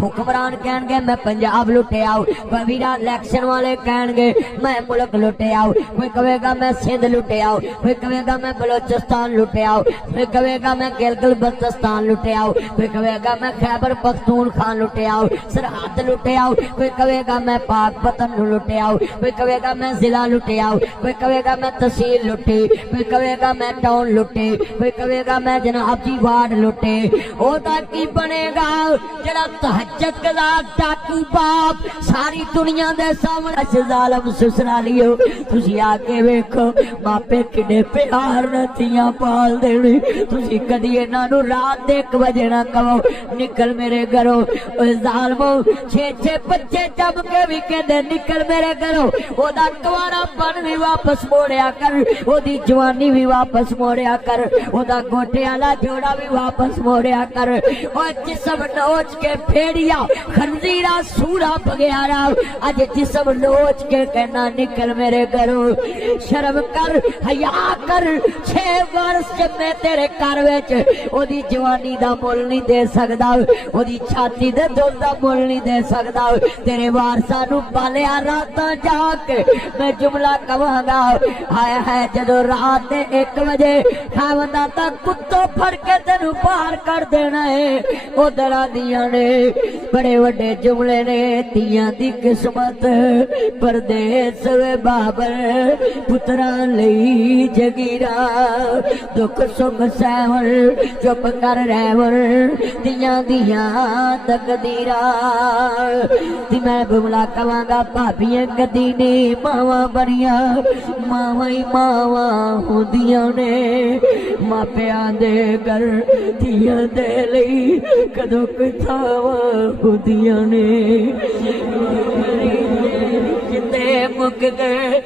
हुक्मरान कहणगे मैं पंजाब लुटिया, वीरा इलैक्शन वाले कहणगे मैं मुल्क लुटिया, कोई कहेगा मैं सिंध लुटिया, कोई कहेगा मैं बलोचिस्तान लुटिया, कोई कहेगा मैं गिलगित बल्तिस्तान लुटिया, कोई कहेगा मैं खैबर पख्तूनख्वा लुटिया, सरहद लुटिया, कोई कहेगा मैं पाकपतन लुटिया, कोई कहेगा मैं जिला लुटिया, कोई कहेगा मैं तहसील लुटी, कोई कहेगा मैं टाउन लुटे, कोई कहेगा मैं जनाब जी वार्ड लुटे। ओदा की बनेगा जरा तहज्जुद कदा डाकू बाप सारी दुनिया दे सामने जालम ससुरालियो तुसी आके वेखो मापे किडे प्यार नाल धीआं पाल देने। तुसी कदी इन्हां नूं रात दे 1 बजे ना कहो निकल मेरे घरों, जालमो 6-6 बच्चे जम के भी कहंदे निकल मेरे घरों। ओदा कुआरापन भी वापस मोड़िया कर, ओदी जवानी भी वापस मोड़िया कर, ओदा गोटे वाला जोड़ा भी वापस मोड़िया कर। और जिस्म नोच के फेड़िया खंजीरा सूरा बगैरा अज जिस्म नोच के कहना निकल मेरे घरों। शर्म कर हया कर 6 वर्ष च मैं तेरे घर विच ओदी जवानी दा मुल नहीं दे सकदा, ओदी छाती दे दुध दा मुल नहीं दे सकदा। तेरे वारसां नूं पालिया रातां जाके मैं जुमला कवांगा हाय हाय जदों रात दे 1 बजे खावंदा तां कुत्तों फड़ के तेनू पार कर देना है। उधर आदियां ने बड़े वड्डे जुमले ने तियां दी किस्मत परदेस वे बाबर पुत्रां लई जगीरा दुख सुख सहवर चुप कर रहवर तियां दियां तकदीरा। ती मैं जुमला कवांगा भाभीआं कदी ने मावां बड़ियां मावां ही मावां हुंदियां ने मापियां दे घर धीआं दे लई कदों किथावां हुंदियां ने जिंदे मुक गए।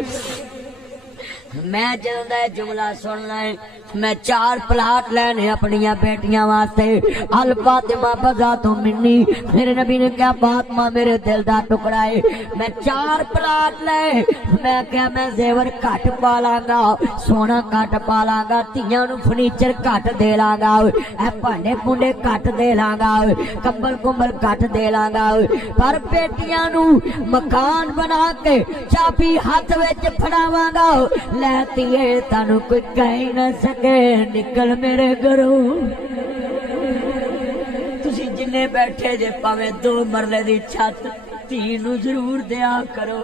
मैं जल्दा जुमला सुनना है मैं 4 प्लाट लेने अपनिया बेटियां वास्ते। अल फातिमा बजा तो मिन्नी मेरे नबी ने क्या फातिमा मेरे दिल दा टुकड़ा है। मैं 4 प्लाट ले मैं क्या मैं जेवर घट पा लांगा सोना घट पा लांगा धीआं नूं फर्नीचर घट दे लांगा ए भांडे भूंडे घट दे लांगा कंबल कुंबल घट दे लांगा पर बेटियां नूं मकान बना के चाबी हाथ विच फड़ावांगा लैतीए तानू कोई कह ना सके निकल मेरे घरों। तुसी जिन्ने बैठे जे भावें 2 मरले दी छत धी नूं जरूर दिया करो।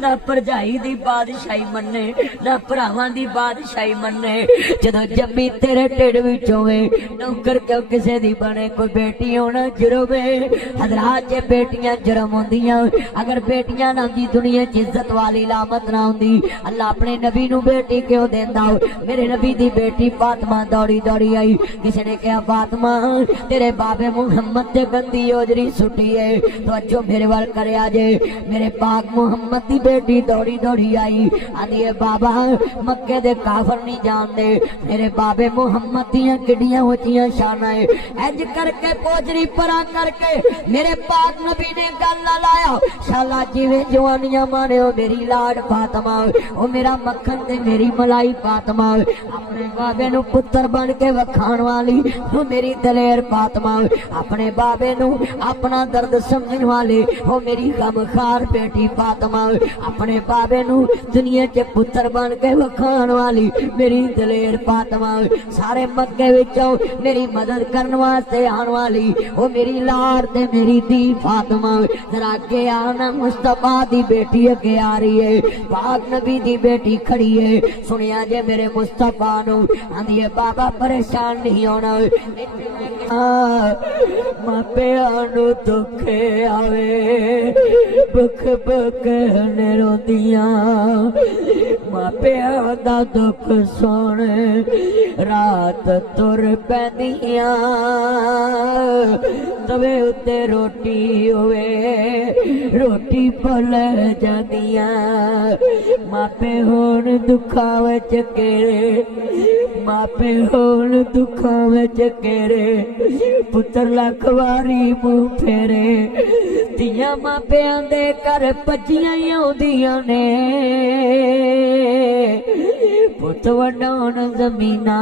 ना भरजाई दी बादशाही मन्ने ना भरावां दी बादशाही मन्ने। जदों जम्मी तेरे ढिड विच होवे नौकर क्यों किसे दी बने कोई बेटी होना जरूर हजरात जे बेटियां जरम होंदियां अगर बेटियां ना दी दुनिया च इज्जत वाली लामत ना होंदी अल्लाह अपने नबी नूं बेटी क्यों देंदा। मेरे नबी दी बेटी फातिमा दौड़ी दौड़ी आई किसी ने कहा फातिमा तेरे बाबे मुहम्मद ते गंदी ओजरी सुटी है तो अजो मेरे वाल करया जे। मेरे पाक मुहम्मद दी बेटी दौड़ी दौड़ी आई आंदी है बाबा मक्के दे काफर नहीं जानदे मेरे बाबे मुहम्मद दियां किड्डियां ऊंचियां शाना है। इंज करके पोजरी परा करके मेरे पाक नबी ने गल लाया शाला जिवें जवानियां माणियो मेरी लाड फातिमा ओ मेरा मक्खन ते मेरी मलाई फातिमा अपने बाबे नूं पुत्र बन के वखाण वाली ओ मेरी दलेर फातिमा अपने बाबे नूं अपना दर्द समझण वाली ओ मेरी गमखार बेटी फातिमा अपने बाबे नूं दुनिया च पुत्र बन के वखाण वाली मेरी दलेर फातिमा सारे मक्के विचों मेरी मदद करने वास्ते आने वाली ओ मेरी लाड़ ते मेरी धी फातिमा। जरा अगे आना मुस्तफा दी बेटी अगे आ रही है पाक नबी दी बेटी खड़ी है सुनिया जे मेरे मुस्तफा नूं आंदी है बाबा परेशान नहीं होना मापियां नूं दुखे आवे बुख बुख ने रोंदियां मापियां दा दुख सुन रात तुर पैंदियां तवे उत्ते रोटी होवे रोटी भुल जांदियां मापे होण दुखां विच केरे मापे होण दुखां विच केरे पुत्र लख वारी मुंह फेरे धीआं मापियां दे घर भज्जियां आउंदियां ने पुत वडाउण जमीना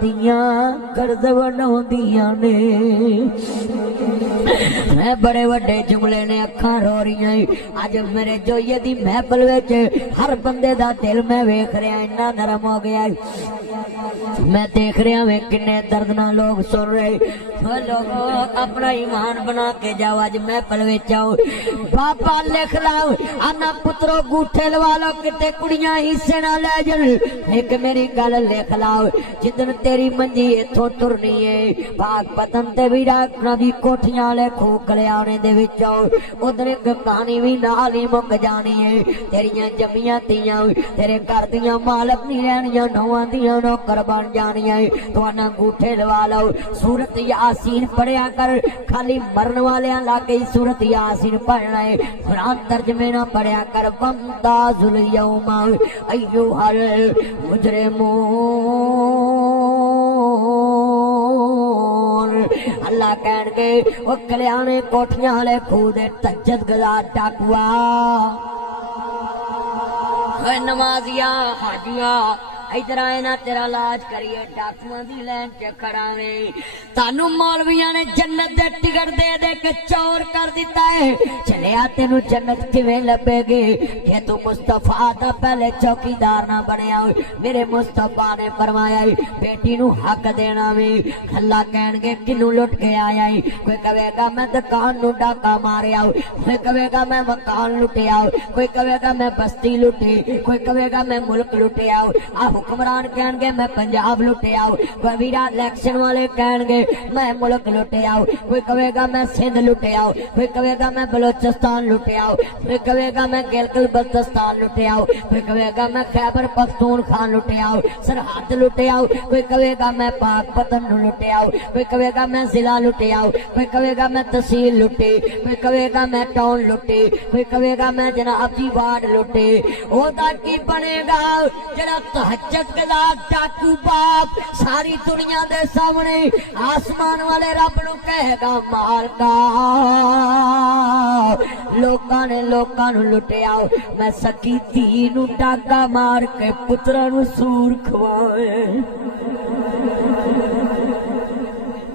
तियां कर्ज वडाउंदियां ने। मैं बड़े वड्डे जुमले ने अखां रो रही अज मेरे जोइए दी महफिल विच हर बंदे दा दिल मैं वेख रहा इन्ना नरम हो गया। मैं देख रहा वे किन्ने दर्दनाक लोग सुन रहे। लोगों अपना ईमान बना के जाओ अज महफिल विच आओ। बाबा लिख लाओ आना पुत्रो गूठे लवा लो किते कुड़ियां हिस्से ना ले जन। एक मेरी गल लिख लाओ जिदन तेरी मंजी इथों तुरनी है भाग पतन ते भी डाकना दी कोठियां वाले खूह कलियाने दे विच आओ। उधर एक कहानी भी नाल ही मुक जानी है। तेरियां जम्मियां तियां तेरे घर दियां मालक नहीं रहनियां नौवां दियां नौकर बन जानियां। तो आना गूठे लवा लो सूरत यासीन पढ़िया कर खाली मरन वाले लागे सूरत यासीन पढ़ना है कुरान तर्जमे ना पढ़िया कर। बंदा जुल यौमा अय्युहल मुजरिमून अल्लाह कहणगे ओ कल्याणे कोठियां वाले खूह दे तज्जद गजार डाकुआ नमाजिया हाजिया इधर आए ना तेरा इलाज करिए डाकुआ दी लाइन च खड़ा वे। तानू मौलविया ने जन्नत दे टिकट दे दे के चोर कर दिता है। चलिया तेनू जन्नत किवें लभेगी कि तू मुस्तफा दा पहले चौकीदार ना बनया। मेरे मुस्तफा ने फरमाया बेटी नू हक देना वे। अल्लाह कहणगे किनू लुट के आया। कोई कहेगा मैं दुकान नू डाका मारिया कोई कहेगा मैं मकान लुटिया कोई कहेगा मैं बस्ती लुटी कोई कहेगा मैं मुल्क लुटिया। हुक्मरान कहणगे मैं पंजाब लुटिया कोई वीरा इलेक्शन वाले कहणगे मैं मुल्क लुटिया कोई कहेगा मैं सिंध लुटिया कोई कहेगा मैं बलोचिस्तान लुटिया कोई कहेगा मैं गिलगित बल्तिस्तान लुटिया कोई कहेगा मैं खैबर पख्तूनख्वा लुटिया सरहद लुटिया कोई कहेगा मैं पाकपतन लुटिया कोई कहेगा मैं जिला लुटिया कोई कहेगा मैं तहसील लुटी कोई कहेगा मैं टाउन लुटी कोई कहेगा मैं जनाब जी वार्ड लुटे। ओदा की बनेगा जरा तहज्जुद दा डाकू बाप सारी दुनिया दे सामने आसमान वाले रब नू कहेगा मारदा लोकां नू लुटिया मैं सकी धी नू डाका मार के पुत्रा नू सूर खवाए।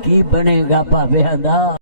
की बनेगा भावेआं दा।